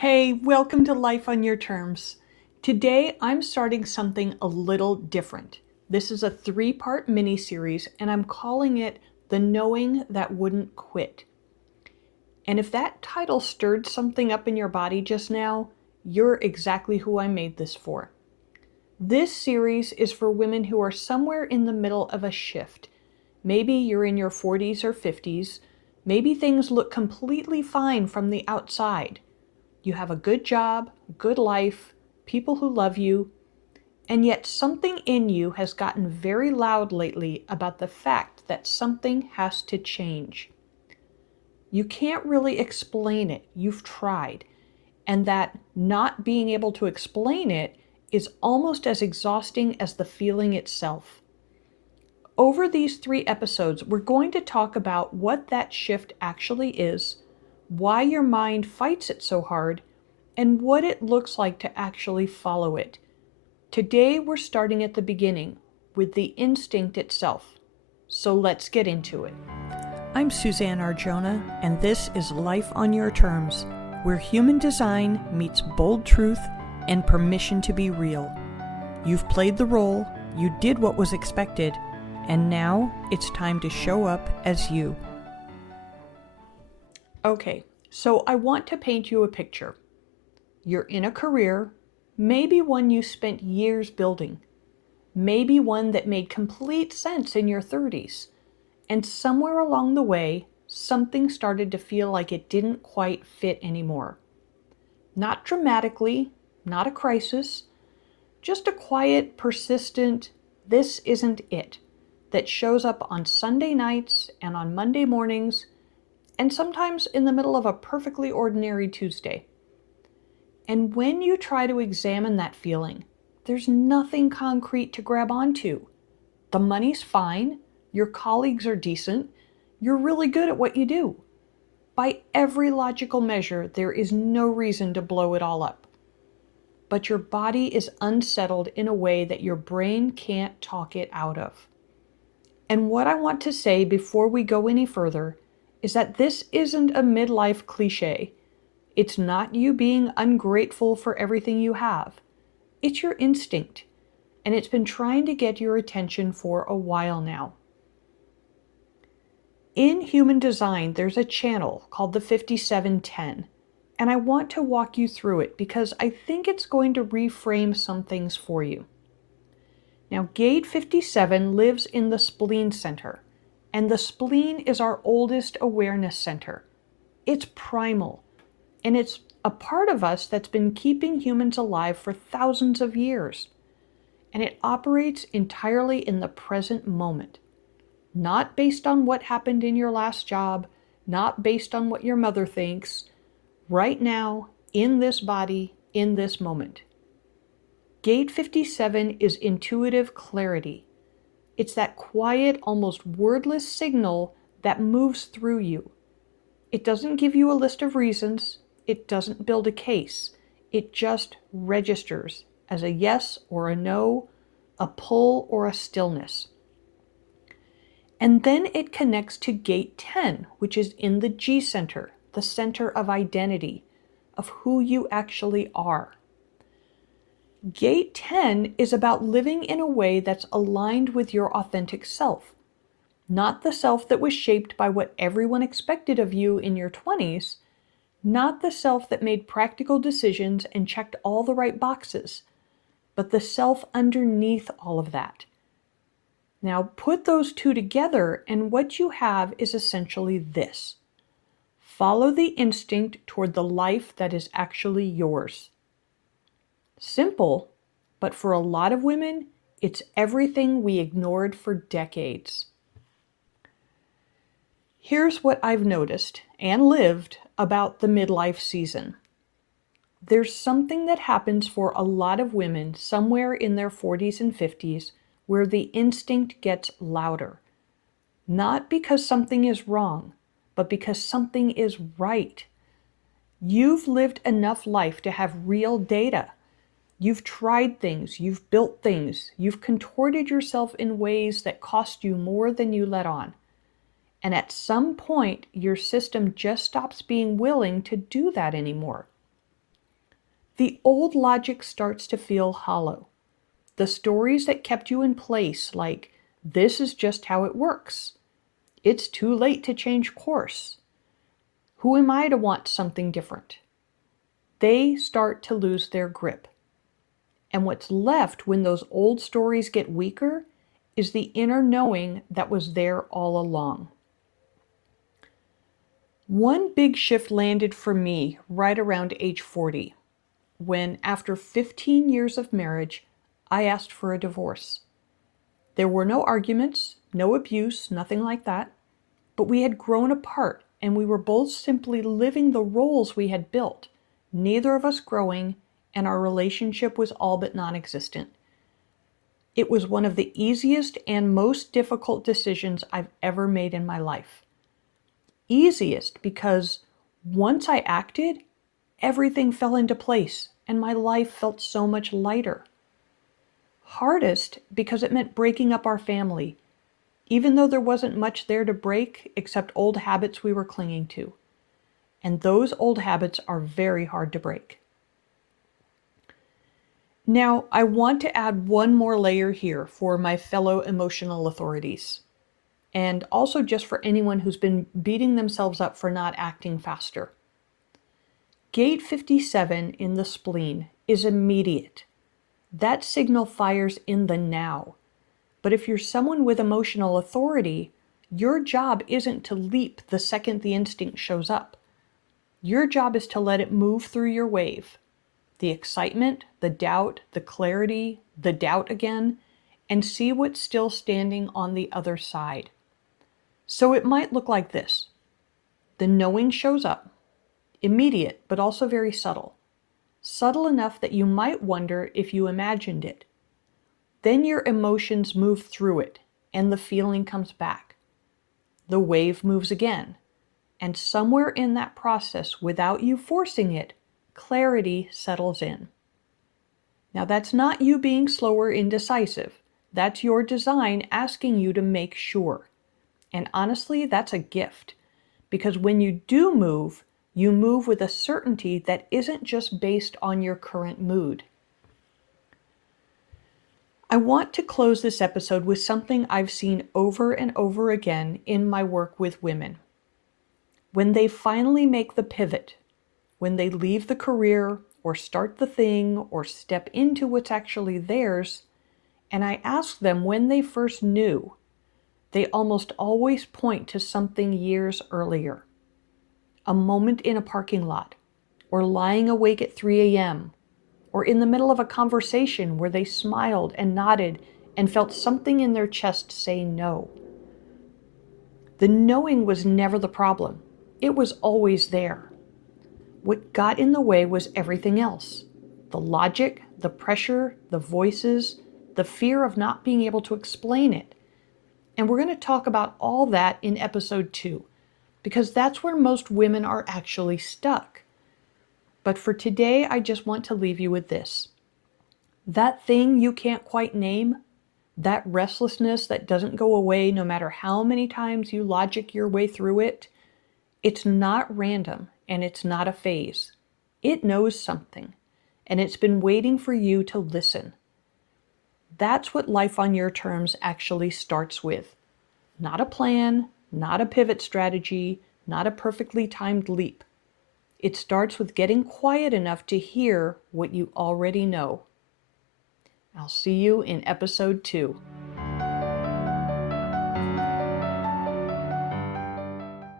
Hey, welcome to Life on Your Terms. Today I'm starting something a little different. This is a 3-part mini-series and I'm calling it The Knowing That Wouldn't Quit. And if that title stirred something up in your body just now, you're exactly who I made this for. This series is for women who are somewhere in the middle of a shift. Maybe you're in your 40s or 50s. Maybe things look completely fine from the outside. You have a good job, good life, people who love you, and yet something in you has gotten very loud lately about the fact that something has to change. You can't really explain it. You've tried. And that not being able to explain it is almost as exhausting as the feeling itself. Over these 3 episodes, we're going to talk about what that shift actually is, why your mind fights it so hard, and what it looks like to actually follow it. Today we're starting at the beginning, with the instinct itself. So let's get into it. I'm Suzanne Arjona, and this is Life on Your Terms, where human design meets bold truth and permission to be real. You've played the role, you did what was expected, and now it's time to show up as you. Okay, so I want to paint you a picture. You're in a career, maybe one you spent years building, maybe one that made complete sense in your 30s, and somewhere along the way, something started to feel like it didn't quite fit anymore. Not dramatically, not a crisis, just a quiet, persistent, this isn't it, that shows up on Sunday nights and on Monday mornings, and sometimes in the middle of a perfectly ordinary Tuesday. And when you try to examine that feeling, there's nothing concrete to grab onto. The money's fine, your colleagues are decent, you're really good at what you do. By every logical measure, there is no reason to blow it all up. But your body is unsettled in a way that your brain can't talk it out of. And what I want to say before we go any further is that this isn't a midlife cliche. It's not you being ungrateful for everything you have. It's your instinct, and it's been trying to get your attention for a while now. In human design, there's a channel called the 5710, and I want to walk you through it because I think it's going to reframe some things for you. Now, gate 57 lives in the spleen center, and the spleen is our oldest awareness center. It's primal. And it's a part of us that's been keeping humans alive for thousands of years. And it operates entirely in the present moment. Not based on what happened in your last job, not based on what your mother thinks. Right now, in this body, in this moment. Gate 57 is intuitive clarity. It's that quiet, almost wordless signal that moves through you. It doesn't give you a list of reasons. It doesn't build a case. It just registers as a yes or a no, a pull or a stillness. And then it connects to gate 10, which is in the G center, the center of identity, of who you actually are. Gate 10 is about living in a way that's aligned with your authentic self, not the self that was shaped by what everyone expected of you in your 20s, not the self that made practical decisions and checked all the right boxes, but the self underneath all of that. Now put those two together and what you have is essentially this. Follow the instinct toward the life that is actually yours. Simple, but for a lot of women, it's everything we ignored for decades. Here's what I've noticed and lived about the midlife season. There's something that happens for a lot of women somewhere in their 40s and 50s where the instinct gets louder. Not because something is wrong, but because something is right. You've lived enough life to have real data. You've tried things, you've built things, you've contorted yourself in ways that cost you more than you let on. And at some point, your system just stops being willing to do that anymore. The old logic starts to feel hollow. The stories that kept you in place, like, this is just how it works. It's too late to change course. Who am I to want something different? They start to lose their grip. And what's left when those old stories get weaker is the inner knowing that was there all along. One big shift landed for me right around age 40, when after 15 years of marriage, I asked for a divorce. There were no arguments, no abuse, nothing like that, but we had grown apart and we were both simply living the roles we had built, neither of us growing, and our relationship was all but non-existent. It was one of the easiest and most difficult decisions I've ever made in my life. Easiest because once I acted, everything fell into place and my life felt so much lighter. Hardest because it meant breaking up our family, even though there wasn't much there to break except old habits we were clinging to. And those old habits are very hard to break. Now, I want to add one more layer here for my fellow emotional authorities, and also just for anyone who's been beating themselves up for not acting faster. Gate 57 in the spleen is immediate. That signal fires in the now. But if you're someone with emotional authority, your job isn't to leap the second the instinct shows up. Your job is to let it move through your wave. The excitement, the doubt, the clarity, the doubt again, and see what's still standing on the other side. So it might look like this. The knowing shows up, immediate, but also very subtle. Subtle enough that you might wonder if you imagined it. Then your emotions move through it, and the feeling comes back. The wave moves again, and somewhere in that process, without you forcing it, clarity settles in. Now that's not you being slow or indecisive. That's your design asking you to make sure. And honestly, that's a gift. Because when you do move, you move with a certainty that isn't just based on your current mood. I want to close this episode with something I've seen over and over again in my work with women. When they finally make the pivot, when they leave the career or start the thing or step into what's actually theirs, and I ask them when they first knew, they almost always point to something years earlier. A moment in a parking lot, or lying awake at 3 a.m., or in the middle of a conversation where they smiled and nodded and felt something in their chest say no. The knowing was never the problem. It was always there. What got in the way was everything else. The logic, the pressure, the voices, the fear of not being able to explain it. And we're going to talk about all that in episode 2, because that's where most women are actually stuck. But for today, I just want to leave you with this. That thing you can't quite name, that restlessness that doesn't go away no matter how many times you logic your way through it, it's not random and it's not a phase. It knows something, and it's been waiting for you to listen. That's what life on your terms actually starts with. Not a plan, not a pivot strategy, not a perfectly timed leap. It starts with getting quiet enough to hear what you already know. I'll see you in episode 2.